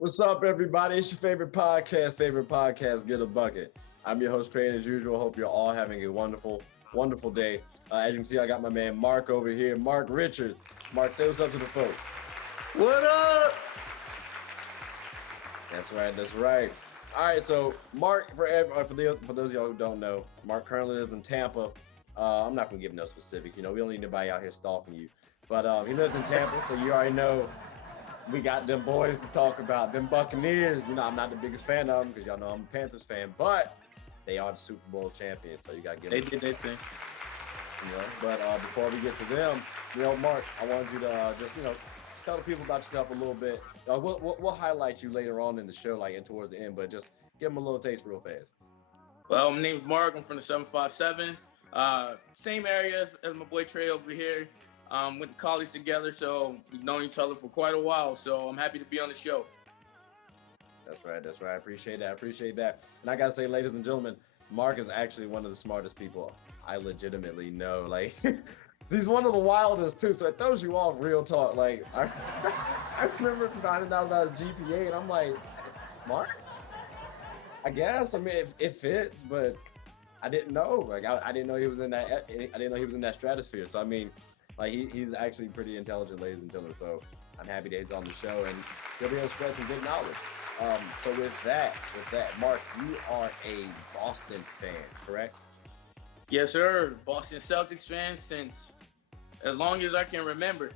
What's up, everybody? It's your favorite podcast, Get a Bucket. I'm your host, Payne, as usual. Hope you're all having a wonderful, wonderful day. As you can see, I got my man Mark over here, Mark Richards. Mark, say what's up to the folks. What up? That's right, that's right. All right, so Mark, for those of y'all who don't know, Mark currently lives in Tampa. I'm not going to give no specifics. We don't need anybody out here stalking you. But he lives in Tampa, so you already know we got them boys to talk about, them Buccaneers. I'm not the biggest fan of them because y'all know I'm a Panthers fan, but they are the Super Bowl champions, so you got to give them. They did their thing. But before we get to them, Mark, I wanted you to just, tell the people about yourself a little bit. We'll highlight you later on in the show, and towards the end, but just give them a little taste real fast. Well, my name is Mark. I'm from the 757. Same area as my boy Trey over here. Went to college together, so we've known each other for quite a while. So I'm happy to be on the show. That's right. I appreciate that. And I gotta say, ladies and gentlemen, Mark is actually one of the smartest people I legitimately know. He's one of the wildest too, so it throws you off real talk. I remember finding out about his GPA, and I'm like, Mark? I guess. I mean, it fits, but I didn't know. I didn't know he was in that. I didn't know he was in that stratosphere. So I mean, he's actually pretty intelligent, ladies and gentlemen. So I'm happy that he's on the show, and he'll be able to spread some good knowledge. So with that, Mark, you are a Boston fan, correct? Yes, sir. Boston Celtics fan since as long as I can remember.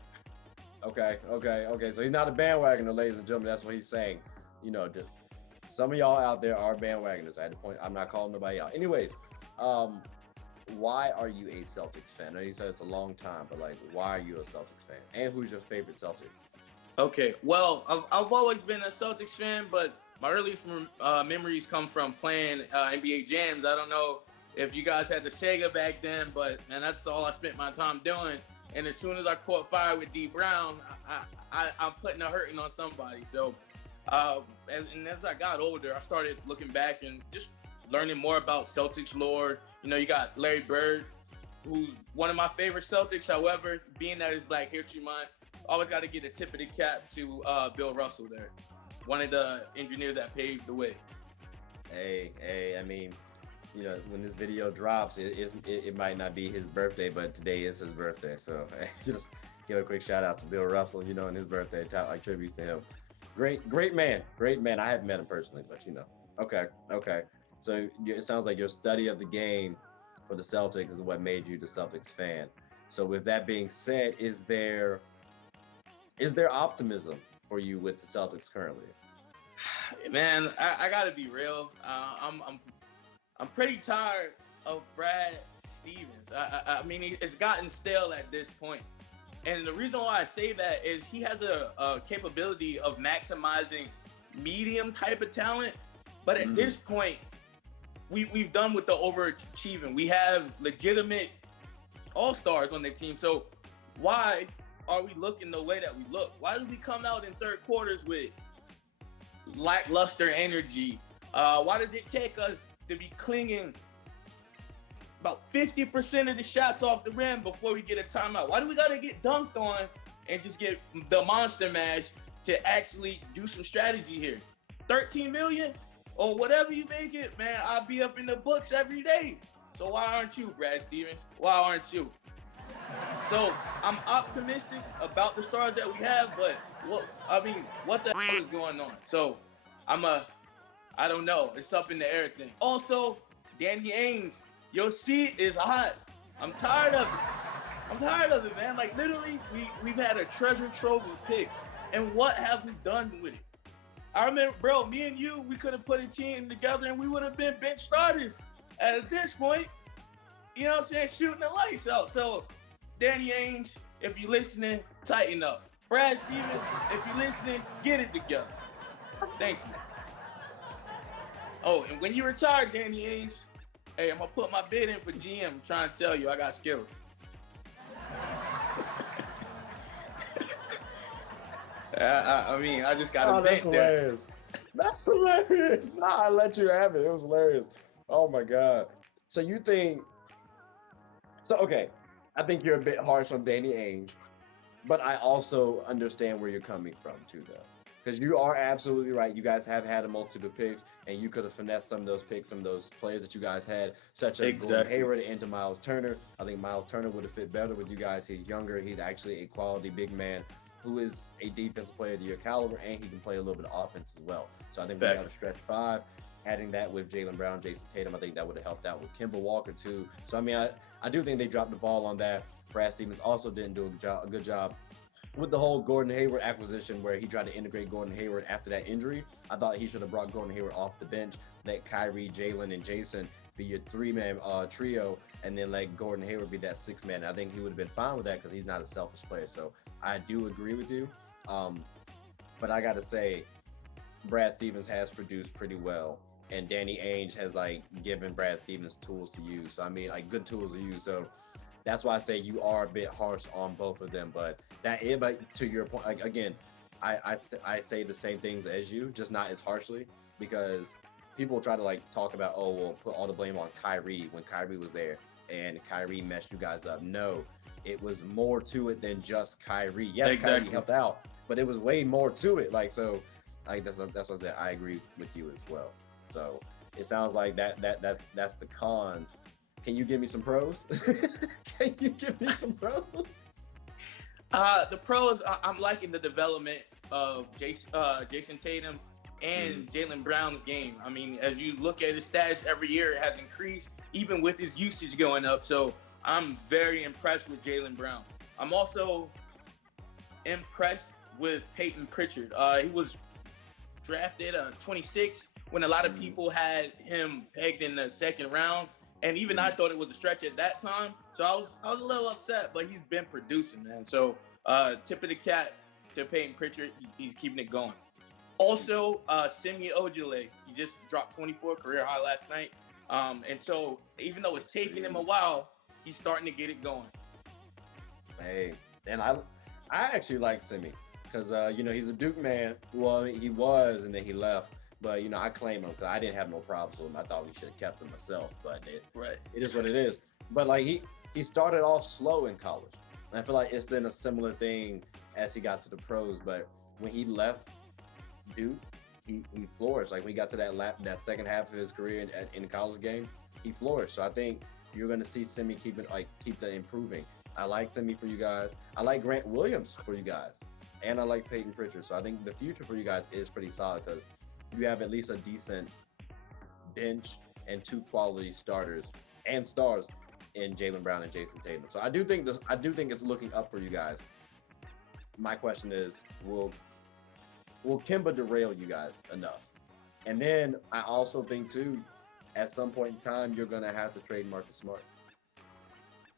Okay. So he's not a bandwagoner, ladies and gentlemen. That's what he's saying. Some of y'all out there are bandwagoners. I had to point. I'm not calling nobody out. Anyways, why are you a Celtics fan? I know you said it's a long time, but why are you a Celtics fan? And who's your favorite Celtic? Okay, well, I've always been a Celtics fan, but my earliest memories come from playing NBA Jams. I don't know if you guys had the Sega back then, but man, that's all I spent my time doing. And as soon as I caught fire with D Brown, I'm putting a hurting on somebody. So, and as I got older, I started looking back and just learning more about Celtics lore. You got Larry Bird, who's one of my favorite Celtics. However, being that it's Black History Month, always got to get a tip of the cap to Bill Russell there, one of the engineers that paved the way. Hey, I mean, when this video drops, it might not be his birthday, but today is his birthday. So just give a quick shout out to Bill Russell, and his birthday, tributes to him. Great man. I haven't met him personally, but Okay. So it sounds like your study of the game for the Celtics is what made you the Celtics fan. So with that being said, is there optimism for you with the Celtics currently? Man, I gotta be real. I'm pretty tired of Brad Stevens. I mean, it's gotten stale at this point. And the reason why I say that is he has a capability of maximizing medium type of talent. But at this point, we've done with the overachieving. We have legitimate all-stars on the team. So why are we looking the way that we look? Why do we come out in third quarters with lackluster energy? Why does it take us to be clinging about 50% of the shots off the rim before we get a timeout? Why do we got to get dunked on and just get the monster mash to actually do some strategy here? 13 million or whatever you make it, man, I'll be up in the books every day. So why aren't you, Brad Stevens? Why aren't you? So I'm optimistic about the stars that we have, but what the hell is going on? So I don't know. It's up in the air thing. Also, Danny Ainge, your seat is hot. I'm tired of it, man. Literally, we've had a treasure trove of picks, and what have we done with it? I remember, bro, me and you, we could have put a team together, and we would have been bench starters. At this point, shooting the lights out. So, Danny Ainge, if you're listening, tighten up. Brad Stevens, if you're listening, get it together. Thank you. Oh, and when you retire, Danny Ainge, hey, I'm going to put my bid in for GM. I'm trying to tell you, I got skills. I just got to vent there. That's hilarious. Nah, I let you have it. It was hilarious. Oh, my God. So you think... So, okay. I think you're a bit harsh on Danny Ainge, but I also understand where you're coming from, too, though. Because you are absolutely right. You guys have had a multitude of picks, and you could have finessed some of those picks, some of those players that you guys had, such as Gordon Exactly. Hayward into Miles Turner. I think Miles Turner would have fit better with you guys. He's younger. He's actually a quality big man who is a defensive player of the year caliber, and he can play a little bit of offense as well. So I think we got a stretch five. Adding that with Jaylen Brown, Jason Tatum, I think that would have helped out with Kemba Walker too. So I mean, I do think they dropped the ball on that. Brad Stevens also didn't do a good job with the whole Gordon Hayward acquisition, where he tried to integrate Gordon Hayward after that injury. I thought he should have brought Gordon Hayward off the bench, let Kyrie, Jalen, and Jason be your three-man trio, and then let Gordon Hayward be that six-man. I think he would have been fine with that because he's not a selfish player. So I do agree with you. But I got to say, Brad Stevens has produced pretty well, and Danny Ainge has like given Brad Stevens tools to use. So I mean, like good tools to use. So that's why I say you are a bit harsh on both of them. But but to your point, like again, I say the same things as you, just not as harshly, because people try to like talk about, oh well, put all the blame on Kyrie when Kyrie was there and Kyrie messed you guys up. No, it was more to it than just Kyrie. Yes, exactly. Kyrie helped out, but it was way more to it. Like so, like that's what I said. I agree with you as well. So it sounds like that's the cons. Can you give me some pros? Can you give me some pros? The pros, I'm liking the development of Jason Tatum and Jaylen Brown's game. I mean, as you look at his stats every year, it has increased, even with his usage going up. So I'm very impressed with Jaylen Brown. I'm also impressed with Peyton Pritchard. He was drafted 26 when a lot of people had him pegged in the second round. And even I thought it was a stretch at that time. So I was a little upset, but he's been producing, man. So tip of the cap to Peyton Pritchard. He's keeping it going. Also, Semi Ojeleye, he just dropped 24 career high last night. And so even though it's taking him a while, he's starting to get it going. Hey, and I actually like Semi because, he's a Duke man. Well, he was, and then he left. But, I claim him because I didn't have no problems with him. I thought we should have kept him myself, but it is what it is. But, like, he started off slow in college. And I feel like it's been a similar thing as he got to the pros. But when he left Duke, he flourished. Like, when he got to that second half of his career in the college game, he flourished. So I think you're going to see Semi keep the improving. I like Semi for you guys. I like Grant Williams for you guys. And I like Peyton Pritchard. So I think the future for you guys is pretty solid because you have at least a decent bench and two quality starters and stars in Jaylen Brown and Jason Tatum. So I do think it's looking up for you guys. My question is, will Kemba derail you guys enough? And then I also think too, at some point in time, you're gonna have to trade Marcus Smart.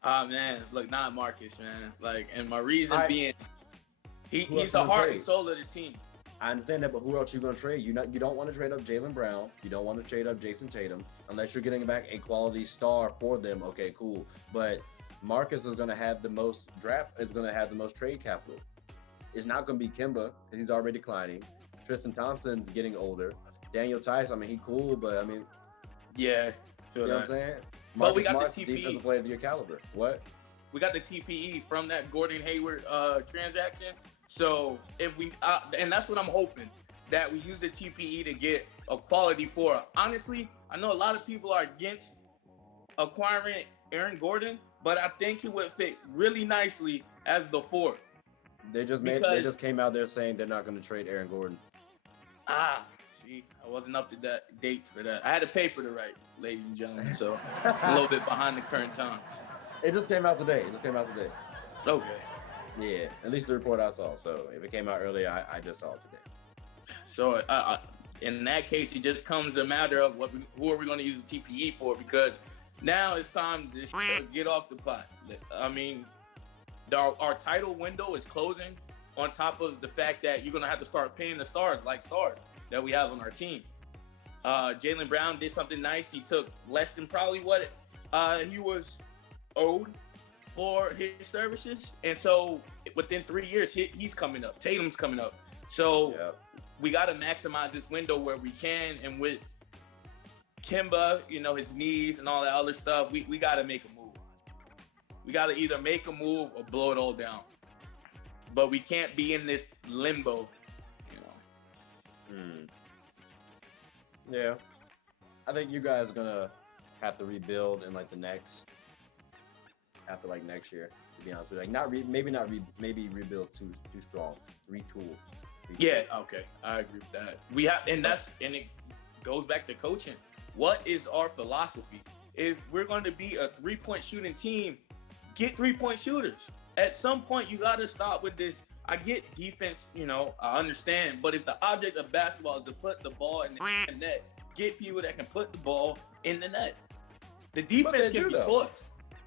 Man, look, not Marcus, man. Like, and my reason being, he's the heart and soul of the team. I understand that, but who else are you going to trade? You don't want to trade up Jaylen Brown. You don't want to trade up Jason Tatum unless you're getting back a quality star for them. Okay, cool. But Marcus is going to have the most trade capital. It's not going to be Kemba because he's already declining. Tristan Thompson's getting older. Daniel Tice, I mean, he cool, but I mean, yeah, you know what I'm saying? But we got Smart's the TPE. Defensive player of your caliber. What? We got the TPE from that Gordon Hayward transaction. So if we, and that's what I'm hoping, that we use the TPE to get a quality four. Honestly, I know a lot of people are against acquiring Aaron Gordon, but I think he would fit really nicely as the four. They just came out there saying they're not going to trade Aaron Gordon. See, I wasn't up to that date for that. I had a paper to write, ladies and gentlemen, so a little bit behind the current times. It just came out today. Okay. Yeah, at least the report I saw. So if it came out earlier, I just saw it today. So in that case, it just comes a matter of who are we going to use the TPE for? Because now it's time to get off the pot. I mean, our title window is closing. On top of the fact that you're going to have to start paying the stars that we have on our team. Jaylen Brown did something nice. He took less than probably what he was owed for his services, and so within 3 years he's coming up. Tatum's coming up, so we got to maximize this window where we can. And with Kemba, his knees and all that other stuff, we got to make a move. We got to either make a move or blow it all down, but we can't be in this limbo. Yeah, I think you guys are gonna have to rebuild in like the next after like next year. To be honest with you, like maybe not maybe rebuild too strong, retool, Yeah, retool. okay, I agree with that. We have, But and it goes back to coaching. What is our philosophy? If we're going to be a 3 point shooting team, get 3 point shooters. At some point, you got to stop with this. I get defense, I understand, but if the object of basketball is to put the ball in the net, get people that can put the ball in the net. The but defense they can do be though. taught.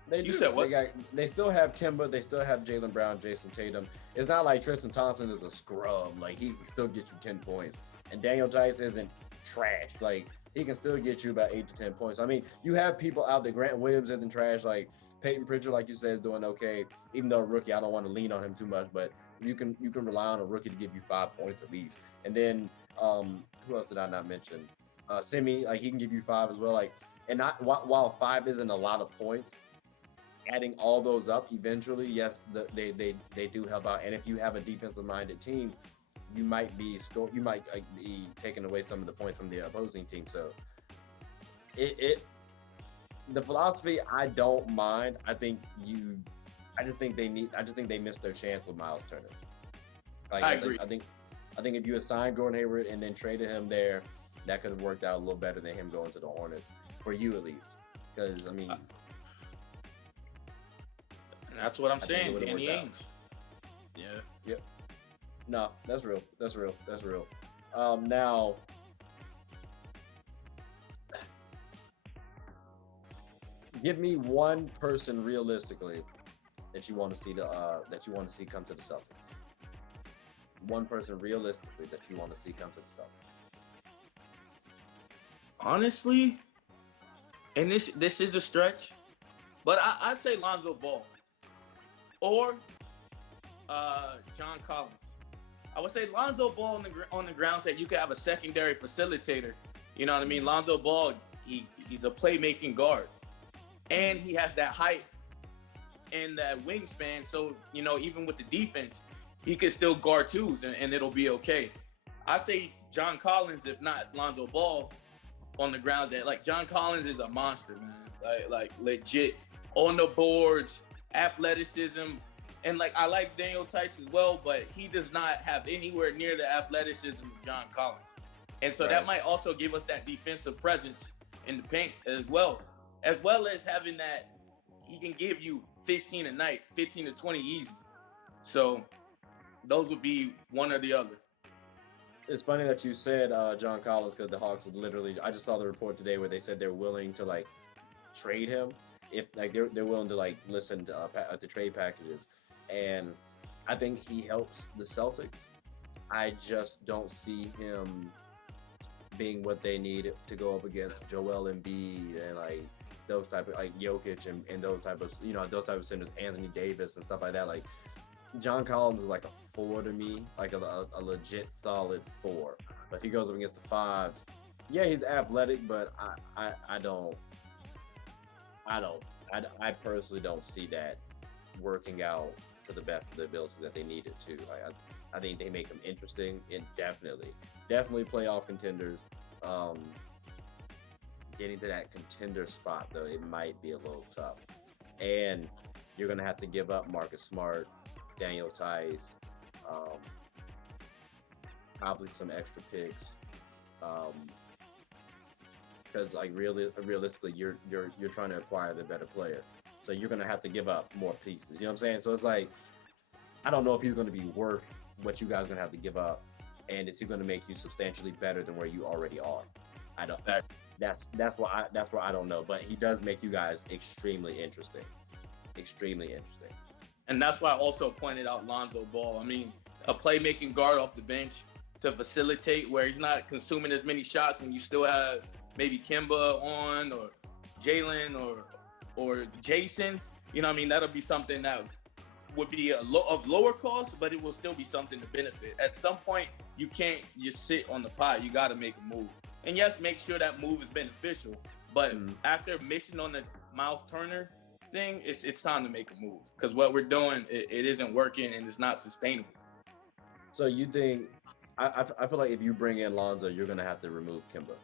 They You do. said what? They still have Kimba. They still have Jalen Brown, Jason Tatum. It's not like Tristan Thompson is a scrub. Like he can still get you 10 points, and Daniel Tice isn't trash. Like he can still get you about 8 to 10 points. I mean, you have people out there. Grant Williams isn't trash. Like Peyton Pritchard, like you said, is doing okay. Even though a rookie, I don't want to lean on him too much, but you can rely on a rookie to give you 5 points at least. And then who else did I not mention? Simi, like he can give you five as well. Like and not while five isn't a lot of points, adding all those up eventually, yes, they do help out. And if you have a defensive minded team, you might be taking away some of the points from the opposing team. So it the philosophy I don't mind. I just think they missed their chance with Miles Turner. Like I agree. I think if you assign Gordon Hayward and then traded him there, that could have worked out a little better than him going to the Hornets for you at least. Because I mean, And that's what I'm I think it saying, would have Danny worked out. Ainge. Yeah. Yep. No, that's real. That's real. That's real. Now, give me one person realistically that you want to see come to the Celtics. One person realistically that you want to see come to the Celtics. Honestly, and this is a stretch, but I'd say Lonzo Ball or John Collins. I would say Lonzo Ball on the grounds that you could have a secondary facilitator. You know what I mean? Lonzo Ball, he's a playmaking guard, and he has that height and that wingspan. So even with the defense, he could still guard twos, and it'll be okay. I say John Collins, if not Lonzo Ball, on the grounds that like John Collins is a monster, man. Like legit on the boards, athleticism, and like I like Daniel Tice as well, but he does not have anywhere near the athleticism of John Collins. And so that Right. might also give us that defensive presence in the paint as well as having that he can give you 15 a night, 15 to 20 easy. So those would be one or the other. It's funny that you said John Collins because the Hawks is literally. I just saw the report today where they said they're willing to like trade him if like they're willing to like listen to trade packages, and I think he helps the Celtics. I just don't see him being what they need to go up against Joel Embiid and like those type of like Jokic and those type of those type of centers, Anthony Davis and stuff like that. Like John Collins is like a four to me, like a legit solid four. But if he goes up against the fives, yeah, he's athletic, but I personally don't see that working out to the best of the ability that they need it to. I think they make them interesting and definitely playoff contenders. Um, Getting to that contender spot though, it might be a little tough, and you're gonna have to give up Marcus Smart, Daniel Tice, um, probably some extra picks, because like realistically, you're trying to acquire the better player, so you're gonna have to give up more pieces. You know what I'm saying? So it's like I don't know if he's gonna be worth what you guys are gonna have to give up, and is he gonna make you substantially better than where you already are? I don't. That's why I don't know, but he does make you guys extremely interesting. And that's why I also pointed out Lonzo Ball. I mean, a playmaking guard off the bench to facilitate where he's not consuming as many shots and you still have maybe Kimba on or Jalen or Jason. You know what I mean? That'll be something that would be of lower cost, but it will still be something to benefit. At some point, you can't just sit on the pot. You got to make a move. And yes, make sure that move is beneficial. But after missing on the Miles Turner thing, it's time to make a move because what we're doing it isn't working and it's not sustainable. So you think I feel like if you bring in Lonzo, you're gonna have to remove Kimba.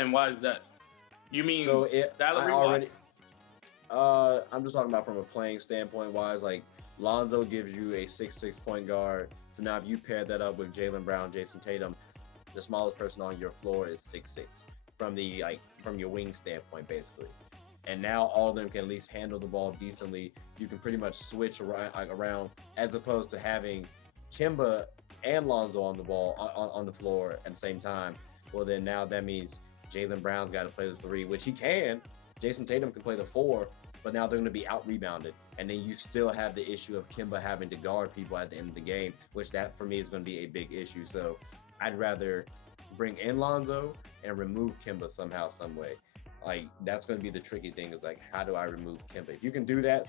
And why is that? You mean So I salary already wise? I'm just talking about from a playing standpoint wise. Like Lonzo gives you a 6'6" point guard. So now if you pair that up with Jaylen Brown, Jason Tatum, the smallest person on your floor is 6'6" from the from your wing standpoint, basically. And now all of them can at least handle the ball decently. You can pretty much switch around as opposed to having Kimba and Lonzo on the ball on the floor at the same time. Well, then now that means Jaylen Brown's got to play the three, which he can. Jason Tatum can play the four, but now they're going to be out rebounded. And then you still have the issue of Kimba having to guard people at the end of the game, which that for me is going to be a big issue. So I'd rather bring in Lonzo and remove Kimba somehow, some way. Like that's going to be the tricky thing is like, how do I remove Kimba? If you can do that,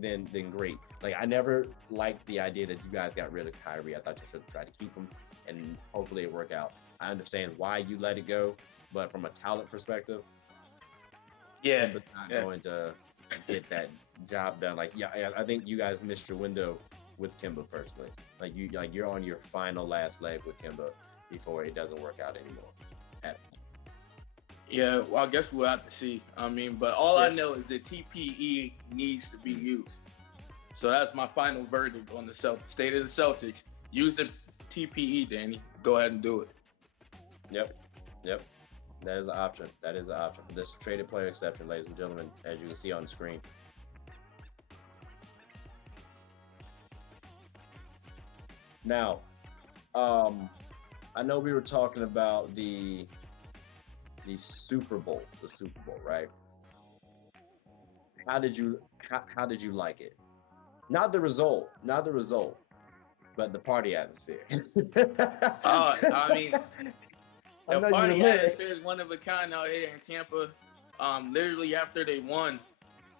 then great. Like I never liked the idea that you guys got rid of Kyrie. I thought you should try to keep him, and hopefully it work out. I understand why you let it go, but from a talent perspective, Yeah, Kimba's not going to get that job done. Like I think you guys missed your window with Kimba personally. You're on your final last leg with Kimba before it doesn't work out anymore. yeah. Well, I guess we'll have to see. I mean, but all I know is that TPE needs to be used. So that's my final verdict on the state of the Celtics. Use the TPE, Danny. Go ahead and do it. Yep. That is an option. That is an option for this traded player exception, ladies and gentlemen, as you can see on the screen. Now, I know we were talking about the Super Bowl, right? How did you like it? Not the result, but the party atmosphere. I mean, the know party you were lit. atmosphere is one of a kind out here in Tampa. Literally after they won,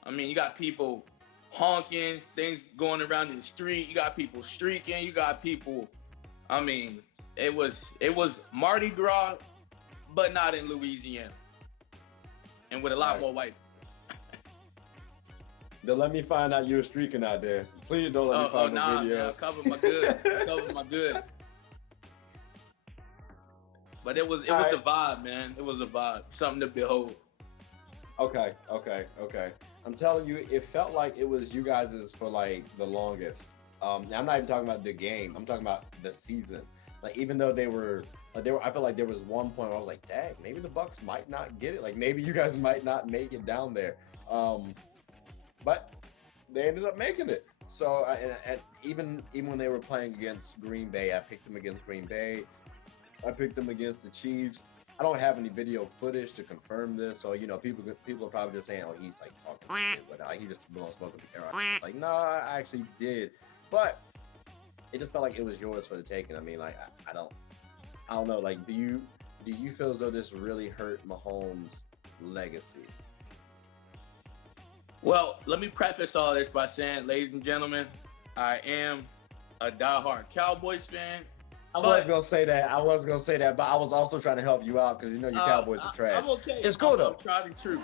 I mean, you got people honking, things going around in the street. You got people streaking. You got people. I mean, it was Mardi Gras, but not in Louisiana, and with a lot more white. Don't let me find out you were streaking out there. Please don't let me find no videos. Cover my goods. Cover my goods. But it was a vibe, man. It was a vibe. Something to behold. Okay. I'm telling you, it felt like it was you guys' for like the longest. I'm not even talking about the game. I'm talking about the season. Like even though they were, I felt like there was one point where I was like, dang, maybe the Bucks might not get it. Like maybe you guys might not make it down there. But they ended up making it. So and even when they were playing against Green Bay, I picked them against Green Bay. I picked them against the Chiefs. I don't have any video footage to confirm this, so people are probably just saying, "Oh, he's like talking shit," but he just blowing smoke in the air. It's like, no, I actually did, but it just felt like it was yours for the taking. I mean, like I don't know. Like, do you feel as though this really hurt Mahomes' legacy? Well, let me preface all this by saying, ladies and gentlemen, I am a diehard Cowboys fan. I was gonna say that, but I was also trying to help you out because your Cowboys are trash. I'm okay. It's cool though. Tried and true.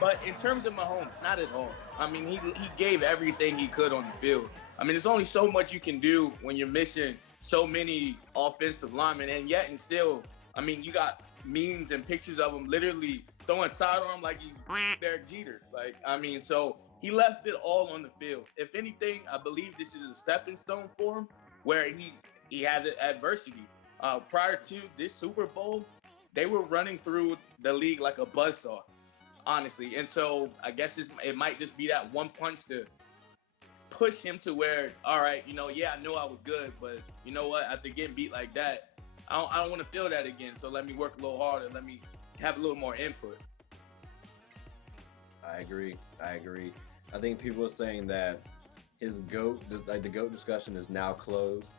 But in terms of Mahomes, not at all. I mean, he gave everything he could on the field. I mean, there's only so much you can do when you're missing so many offensive linemen, and yet and still, I mean, you got memes and pictures of him literally throwing sidearm like he's Derek Jeter. Like, I mean, so he left it all on the field. If anything, I believe this is a stepping stone for him, where he has adversity. Prior to this Super Bowl, they were running through the league like a buzzsaw, honestly. And so I guess it might just be that one punch to push him to where, all right, I know I was good, but you know what? After getting beat like that, I don't want to feel that again. So let me work a little harder. Let me have a little more input. I agree. I think people are saying that his GOAT, the GOAT discussion is now closed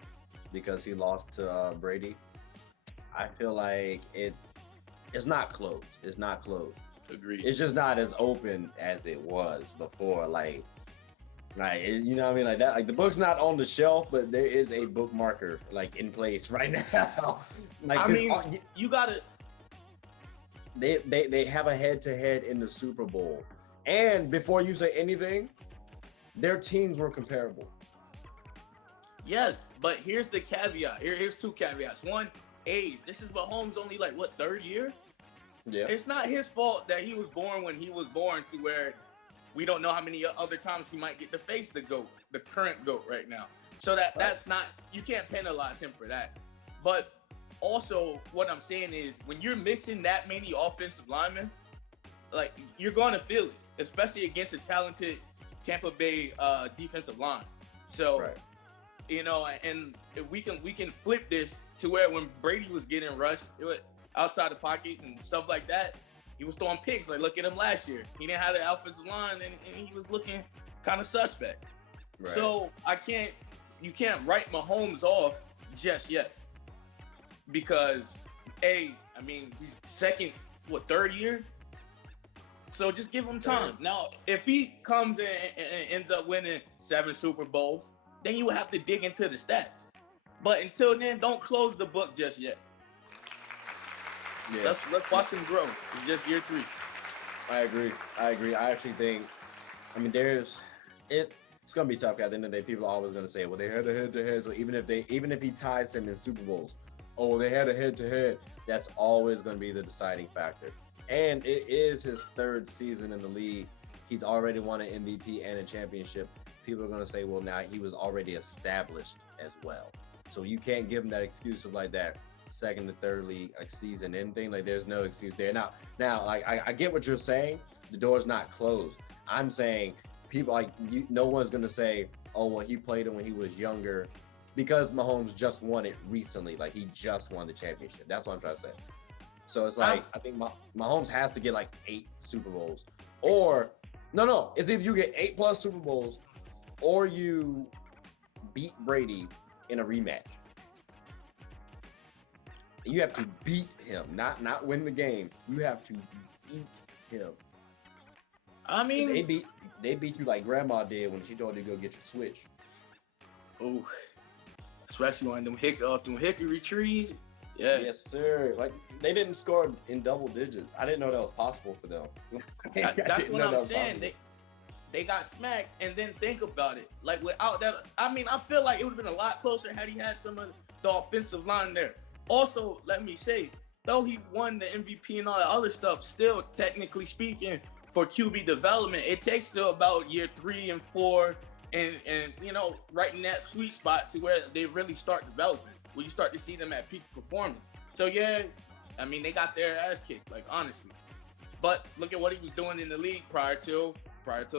because he lost to Brady. I feel like it's not closed. It's not closed. Agreed. It's just not as open as it was before. Like you know what I mean? Like that. Like the book's not on the shelf, but there is a bookmarker like in place right now. Like I mean, you gotta. They have a head-to-head in the Super Bowl, and before you say anything, their teams were comparable. Yes, but here's the caveat. Here's two caveats. One, age. This is Mahomes' only third year. Yeah. It's not his fault that he was born when he was born, to where we don't know how many other times he might get to face the GOAT, the current GOAT right now. So Right. that's not, you can't penalize him for that. But also, what I'm saying is, when you're missing that many offensive linemen, like, you're going to feel it, especially against a talented Tampa Bay defensive line. So, Right. and if we can flip this to where when Brady was getting rushed outside the pocket and stuff like that, he was throwing picks. Like, look at him last year. He didn't have the offensive line, and he was looking kind of suspect. Right. So you can't write Mahomes off just yet, because I mean, he's second, third year. So just give him time. Now, if he comes in and ends up winning 7 Super Bowls, then you have to dig into the stats. But until then, don't close the book just yet. Yeah. Let's watch him grow. It's just year 3. I agree. I actually think. I mean, it's gonna be tough. At the end of the day, people are always gonna say, "Well, they had a head-to-head." So even if he ties him in Super Bowls, oh, they had a head-to-head. That's always gonna be the deciding factor. And it is his 3rd season in the league. He's already won an MVP and a championship. People are gonna say, "Well, now he was already established as well." So you can't give him that excuse of like that second to third league like season anything. Like, there's no excuse there. Now, like I get what you're saying. The door's not closed. I'm saying people no one's gonna say, "Oh, well, he played it when he was younger," because Mahomes just won it recently. Like, he just won the championship. That's what I'm trying to say. So it's like, I think Mahomes has to get like 8 Super Bowls, or no, it's either you get 8 plus Super Bowls, or you beat Brady in a rematch. You have to beat him, not win the game. You have to beat him. I mean, they beat you like Grandma did when she told you to go get your Switch. oh, especially on them hickory trees. Yeah. Yes, sir. Like, they didn't score in double digits. I didn't know that was possible for them. That's what I'm saying. They got smacked, and then think about it. Like, without that, I mean, I feel like it would have been a lot closer had he had some of the offensive line there. Also, let me say, though he won the MVP and all that other stuff, still, technically speaking, for QB development, it takes still about year 3 and 4, and right in that sweet spot to where they really start developing, where you start to see them at peak performance. So yeah, I mean, they got their ass kicked, like, honestly. But look at what he was doing in the league prior to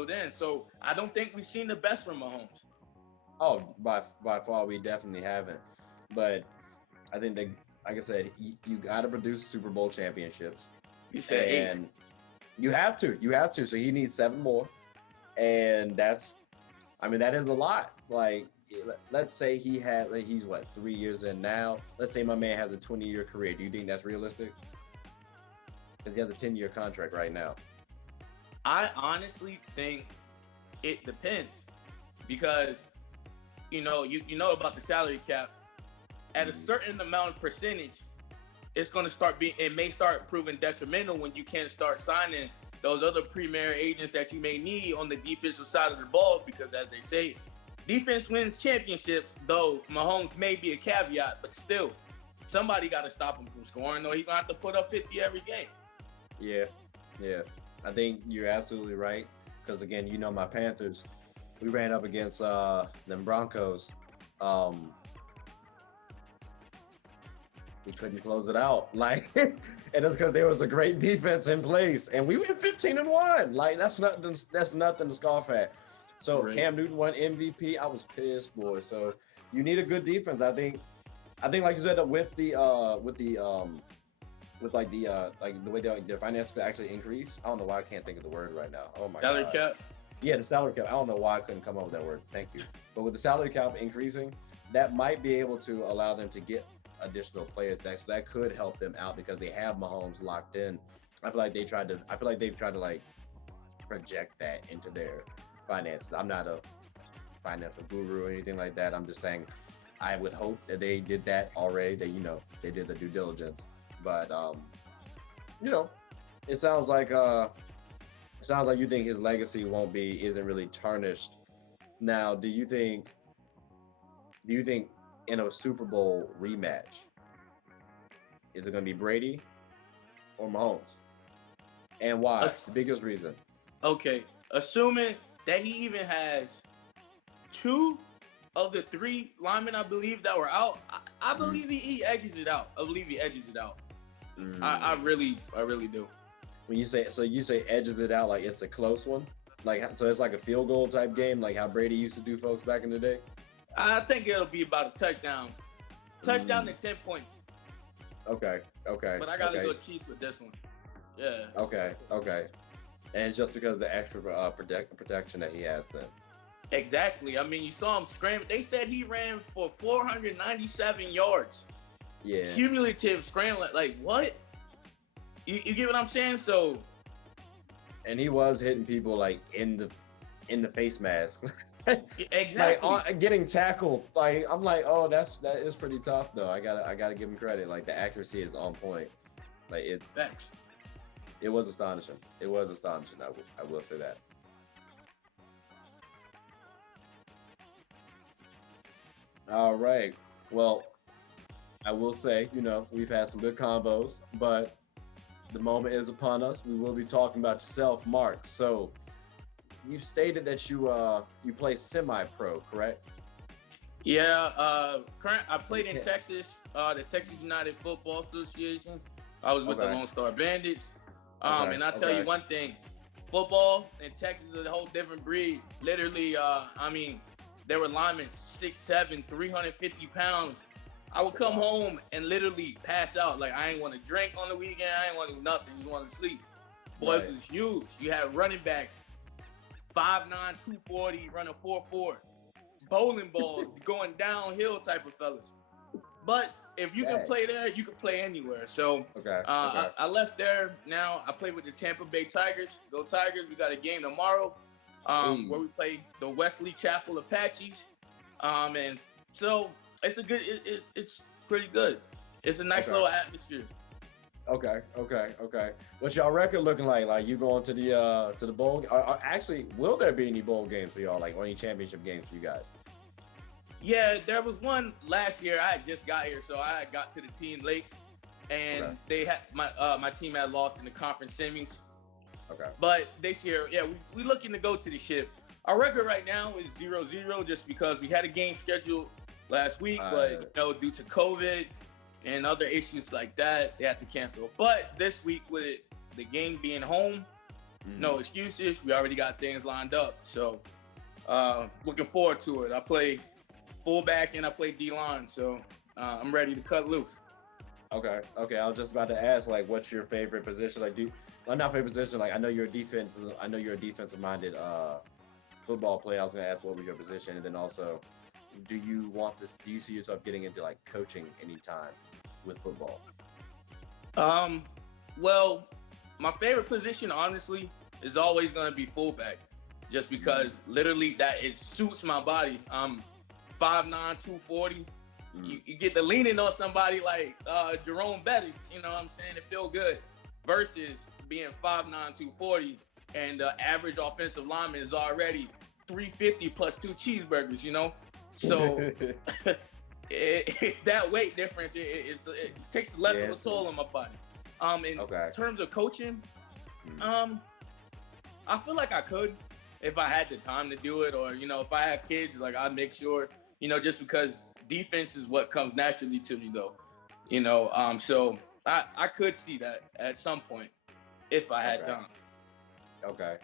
then. So I don't think we've seen the best from Mahomes. Oh, by far, we definitely haven't. But I think that, like I said, you got to produce Super Bowl championships. You said 8. You have to. So he needs 7 more, and that is a lot. Like, let's say he's 3 years in now. Let's say my man has a 20-year career. Do you think that's realistic? Because he has a 10-year contract right now. I honestly think it depends, because you know about the salary cap. At a certain amount of percentage, it may start proving detrimental when you can't start signing those other premier agents that you may need on the defensive side of the ball, because, as they say, defense wins championships, though Mahomes may be a caveat, but still, somebody got to stop him from scoring, or he's going to have to put up 50 every game. Yeah. I think you're absolutely right, because, again, my Panthers, we ran up against them Broncos. We couldn't close it out. Like, and it's because there was a great defense in place, and we went 15-1. Like, that's nothing to scoff at. So right. Cam Newton won MVP. I was pissed, boy. So you need a good defense. I think like you said, with the way their finances could actually increase. I don't know why I can't think of the word right now. Oh my salary god. Cap. Yeah, the salary cap. I don't know why I couldn't come up with that word. Thank you. But with the salary cap increasing, that might be able to allow them to get additional players next. So that could help them out because they have Mahomes locked in. I feel like they've tried to like project that into their finances. I'm not a financial guru or anything like that. I'm just saying I would hope that they did that already, that they did the due diligence. But it sounds like you think his legacy isn't really tarnished. Now, do you think in a Super Bowl rematch, is it going to be Brady or Mahomes? And why? Ass- The biggest reason. okay, assuming that he even has two of the three linemen, I believe, that were out, I Mm, believe he edges it out. I believe he edges it out. I mm. really do. When you say, so you say edges it out like it's a close one, like so it's like a field goal type game, like how Brady used to do folks back in the day. I think it'll be about a touchdown. Touchdown Mm, and 10 points. okay, okay, But I gotta okay, go Chiefs with this one. Yeah. okay, okay. And it's just because of the extra protection that he has then. Exactly. I mean, you saw him scram. They said he ran for 497 yards. Yeah. Cumulative scrambling. Like, what? You get what I'm saying? So, And he was hitting people like in the face mask. Like exactly. getting tackled. Like I'm like, oh, that is pretty tough though. I gotta give him credit. Like the accuracy is on point. Like Facts. it was astonishing. It was astonishing. I will say that. All right. Well, I will say, we've had some good combos, but the moment is upon us. We will be talking about yourself, Mark. So you stated that you play semi-pro, correct? Yeah. I played in Okay. Texas, the Texas United Football Association. I was with the Okay. Lone Star Bandits. Okay. And I'll tell you one thing, football in Texas is a whole different breed. Literally, I mean, there were linemen 6'7", 350 pounds. I would come Wow. home and literally pass out. Like, I ain't want to drink on the weekend. I ain't want to do nothing. Just want to sleep. Boy, Right. it was huge. You had running backs, 5'9", 240, running 4'4", bowling balls, going downhill type of fellas. But if you can Dang. play there, you can play anywhere. So Okay. I, Okay. I left there. Now I play with the Tampa Bay Tigers. Go Tigers! We got a game tomorrow, Ooh. where we play the Wesley Chapel Apaches. And so it's a good. It's pretty good. It's a nice Okay. little atmosphere. Okay. Okay. Okay. What's y'all record looking like? Like you going to the bowl? Actually, will there be any bowl games for y'all? Like or any championship games for you guys? Yeah, there was one last year. I had just got here, so I got to the team late, and Okay. they had my team had lost in the conference semis. Okay. But this year, yeah, we looking to go to the ship. Our record right now is 0-0 just because we had a game scheduled last week, but due to COVID and other issues like that, they had to cancel. But this week, with the game being home, no excuses. We already got things lined up. So looking forward to it. I play fullback and I play D-line, so I'm ready to cut loose. Okay. Okay. I was just about to ask, like, what's your favorite position? Like, not favorite position. Like, I know you're a defensive minded football player. I was gonna ask what was your position, and then also, do you see yourself getting into like coaching anytime with football? Well, my favorite position, honestly, is always going to be fullback, just because literally it suits my body. 5'9", 240. You get the leaning on somebody like Jerome Bettis, you know what I'm saying? It feel good. Versus being 5'9", 240, and the average offensive lineman is already 350 plus 2 cheeseburgers, you know? So that weight difference, it takes less of a toll on my body. In terms of coaching, I feel like I could if I had the time to do it, or if I have kids, like I'd make sure, just because defense is what comes naturally to me, though. So I could see that at some point if I had time. Okay.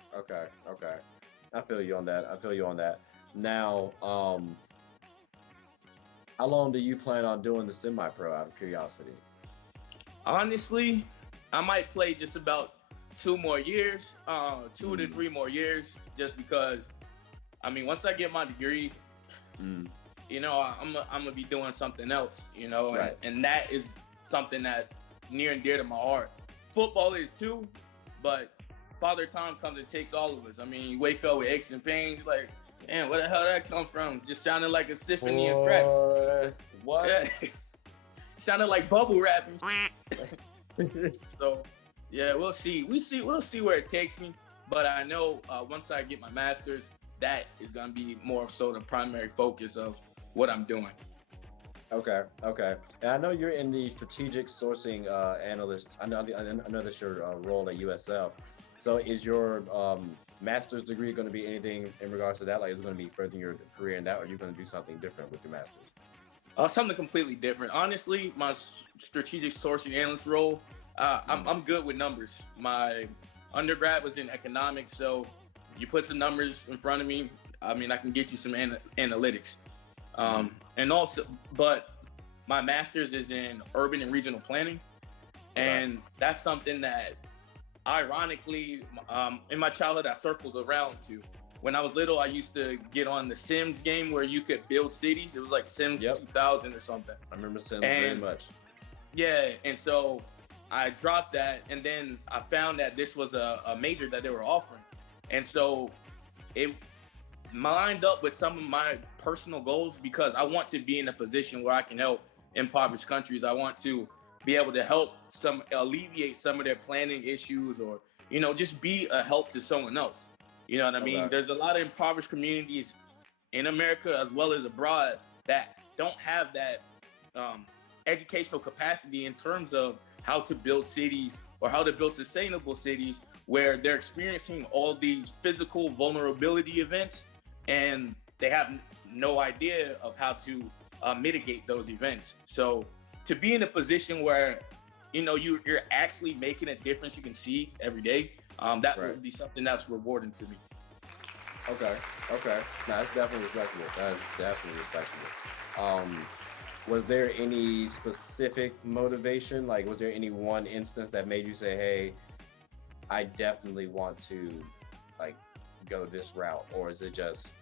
I feel you on that. Now, how long do you plan on doing the semi-pro, out of curiosity? Honestly, I might play just about 2 more years, 2 to 3 more years, just because, once I get my degree, I'm gonna be doing something else, Right. and that is something that's near and dear to my heart. Football is too, but Father Time comes and takes all of us. You wake up with aches and pains, like, man, where the hell did that come from? Just sounded like a symphony of cracks. What? Yeah. Sounded like bubble wrapping. So, yeah, we'll see. We'll see where it takes me. But I know once I get my master's, that is gonna be more so the primary focus of what I'm doing. Okay, okay. And I know you're in the strategic sourcing analyst. I know that's your role at USF. So is your master's degree going to be anything in regards to that? Like, is it going to be furthering your career in that, or are you going to do something different with your master's? Something completely different. Honestly, my strategic sourcing analyst role, Mm, I'm good with numbers. My undergrad was in economics, so you put some numbers in front of me. I mean, I can get you some analytics. mm, And also, but my master's is in urban and regional planning, okay. and that's something that, ironically, in my childhood, I circled around to. When I was little, I used to get on the Sims game where you could build cities. It was like Sims Yep. 2000 or something. I remember Sims very And much. yeah, and so I dropped that, and then I found that this was a major that they were offering, and so it lined up with some of my personal goals because I want to be in a position where I can help impoverished countries. I want to be able to help some alleviate some of their planning issues, or just be a help to someone else. You know what I mean? Okay. There's a lot of impoverished communities in America as well as abroad that don't have that um, educational capacity in terms of how to build cities or how to build sustainable cities, where they're experiencing all these physical vulnerability events and they have no idea of how to mitigate those events. So to be in a position where you're actually making a difference, you can see every day. That Right. would be something that's rewarding to me. Okay. Okay. No, that's definitely respectable. That is definitely respectable. Um, was there any specific motivation? Like, was there any one instance that made you say, "Hey, I definitely want to like go this route," or is it just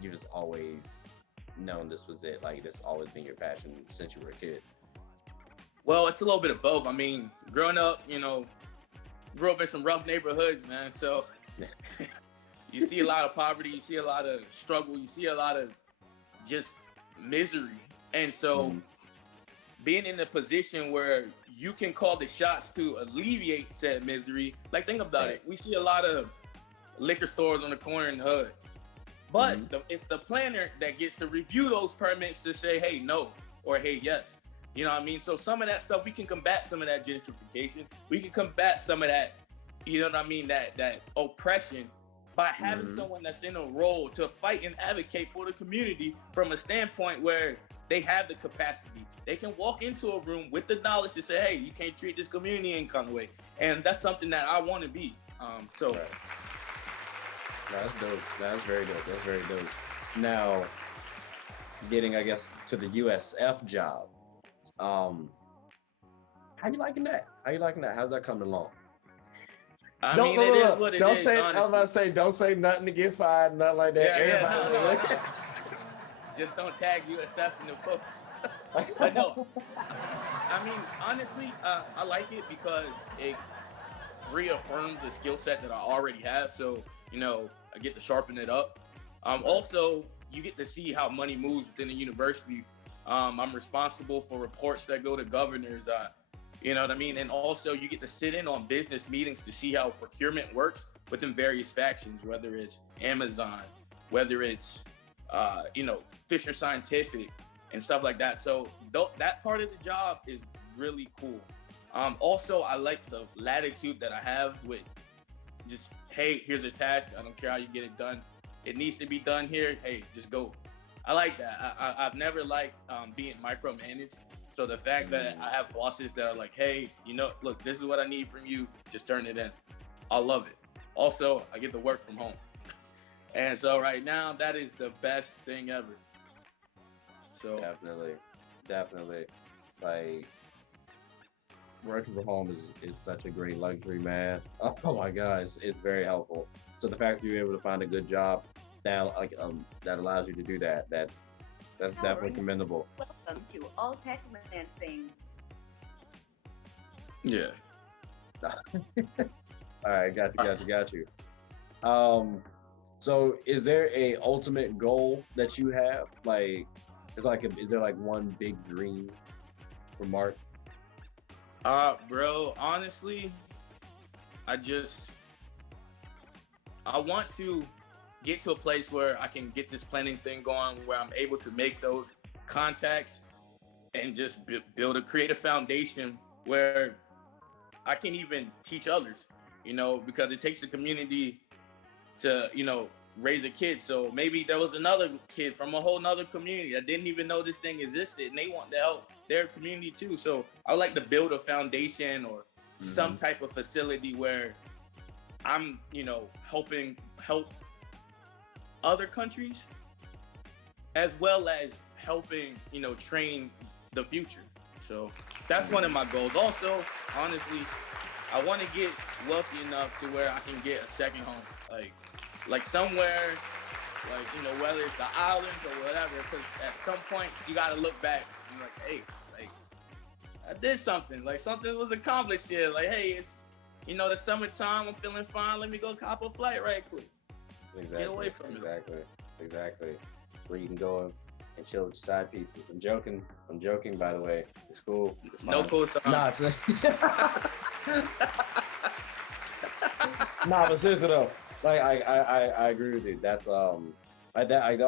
you just always known this was it? Like, this always been your passion since you were a kid? Well, it's a little bit of both. I mean, growing up, grew up in some rough neighborhoods, man. So you see a lot of poverty, you see a lot of struggle, you see a lot of just misery. And so Mm, being in a position where you can call the shots to alleviate said misery, like think about right. it. We see a lot of liquor stores on the corner in the hood. But Mm-hmm. it's the planner that gets to review those permits to say, hey, no, or hey, yes. You know what I mean? So some of that stuff, we can combat some of that gentrification. We can combat some of that, you know what I mean, that oppression by having Mm-hmm. someone that's in a role to fight and advocate for the community from a standpoint where they have the capacity. They can walk into a room with the knowledge to say, hey, you can't treat this community in kind of way. And that's something that I want to be. So Right. No, that's dope. That's very dope. That's very dope. Now, getting, I guess, to the USF job. Um, how you liking that? How you liking that? How's that coming along? I Don't mean, no, it no, is no. what it Don't is, say. I was about honestly. to say. Don't say nothing to get fired. Nothing like that. Yeah, yeah, no, no. Everybody. Just don't tag USF in the book. But no, I mean, honestly, I like it because it reaffirms the skill set that I already have. So, I get to sharpen it up. Right. Also, you get to see how money moves within the university. I'm responsible for reports that go to governors. You know what I mean? And also, you get to sit in on business meetings to see how procurement works within various factions, whether it's Amazon, whether it's, Fisher Scientific and stuff like that. So that part of the job is really cool. Also, I like the latitude that I have with just, hey, here's a task. I don't care how you get it done. It needs to be done here. Hey, just go. I like that. I've never liked being micromanaged. So the fact that Mm, I have bosses that are like, hey, look, this is what I need from you. Just turn it in. I love it. Also, I get to work from home. And so right now, that is the best thing ever. So definitely. Definitely. Like working from home is such a great luxury, man. Oh my God, it's very helpful. So the fact that you're able to find a good job that allows you to do that, that's definitely Howard, commendable. welcome to All Tech Lansing. yeah. All right, got you. Um, so is there a ultimate goal that you have? Like, is there like one big dream for Mark? Bro, honestly, I just I want to get to a place where I can get this planning thing going, where I'm able to make those contacts and just build a creative foundation where I can even teach others, because it takes a community to, raise a kid. So maybe there was another kid from a whole nother community that didn't even know this thing existed, and they want to help their community too. So I would like to build a foundation or some type of facility where I'm, help other countries, as well as helping, train the future. So that's one of my goals. Also, honestly, I want to get wealthy enough to where I can get a second home, like somewhere, whether it's the islands or whatever. Because at some point you gotta look back and be like, hey, I did something. Like something was accomplished here. Like, hey, it's the summertime. I'm feeling fine. Let me go cop a flight right quick. Exactly. Get away from it. Exactly. Where you can go and chill with your side pieces. I'm joking. By the way, it's cool. It's no cool sign. Nah, nah, but seriously though, like I agree with you. That's the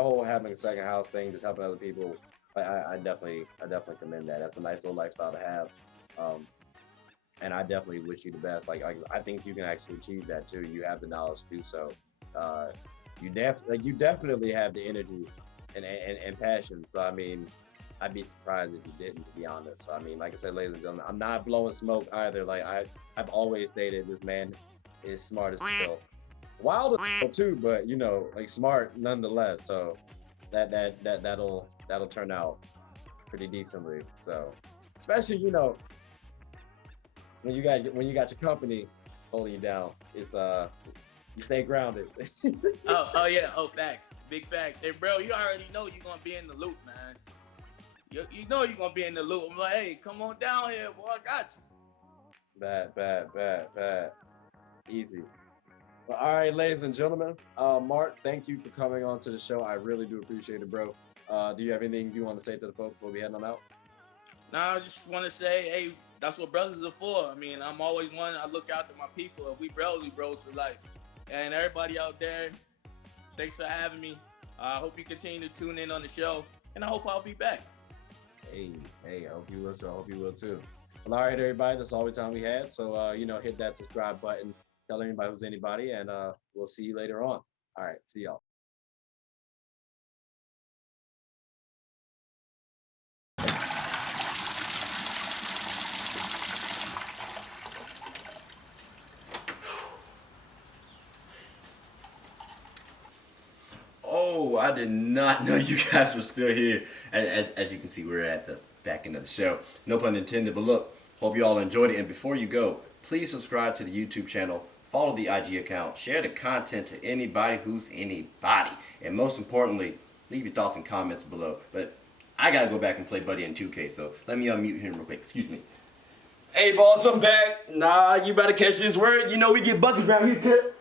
whole having a second house thing, just helping other people. I definitely commend that. That's a nice little lifestyle to have. And I definitely wish you the best. Like I think you can actually achieve that too. You have the knowledge to do so. You definitely have the energy and passion. So I mean, I'd be surprised if you didn't, to be honest. So I mean, like I said, ladies and gentlemen, I'm not blowing smoke either. Like I've always stated, this man is smart as hell, wild as hell too, but like smart nonetheless. So that'll turn out pretty decently. So especially when you got your company holding you down, it's you stay grounded. oh yeah, facts, big facts. Hey bro, you already know you're gonna be in the loop, man. You know you're gonna be in the loop. I'm like, hey, come on down here, boy, I got you. Bad. Easy. Well, all right, ladies and gentlemen. Mark, thank you for coming on to the show. I really do appreciate it, bro. Do you have anything you want to say to the folks before we head on out? Nah, I just want to say, hey, that's what brothers are for. I mean, I'm always one. I look out to my people. If we bros for life. And everybody out there, thanks for having me. I hope you continue to tune in on the show, and I hope I'll be back. Hey, I hope you will. So I hope you will too. Well, all right, everybody. That's all the time we had. So, hit that subscribe button. Tell anybody who's anybody, and we'll see you later on. All right, see y'all. Oh, I did not know you guys were still here. As you can see, we're at the back end of the show. No pun intended, but look, hope you all enjoyed it. And before you go, please subscribe to the YouTube channel, follow the IG account, share the content to anybody who's anybody. And most importantly, leave your thoughts and comments below. But I gotta go back and play Buddy in 2K, so let me unmute him real quick. Excuse me. Hey boss, I'm back. Nah, you better catch this word. We get buckets around here, cut.